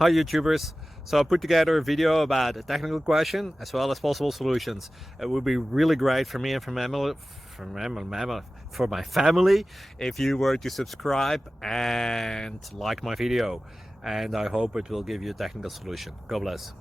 Hi YouTubers! So I put together a video about a technical question as well as possible solutions. It would be really great for me and for my family if you were to subscribe and like my video, and I hope it will give you a technical solution. God bless.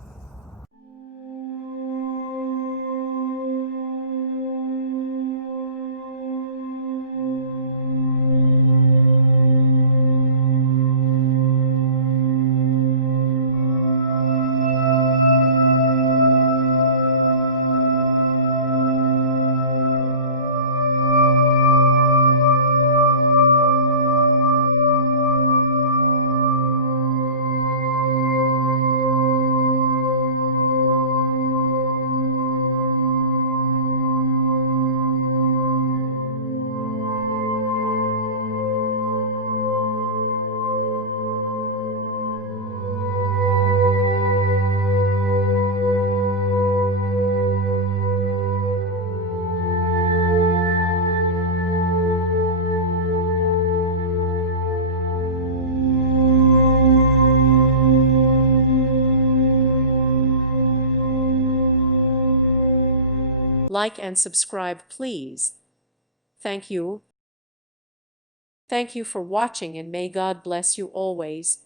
Like and subscribe, please. Thank you. Thank you for watching, and may God bless you always.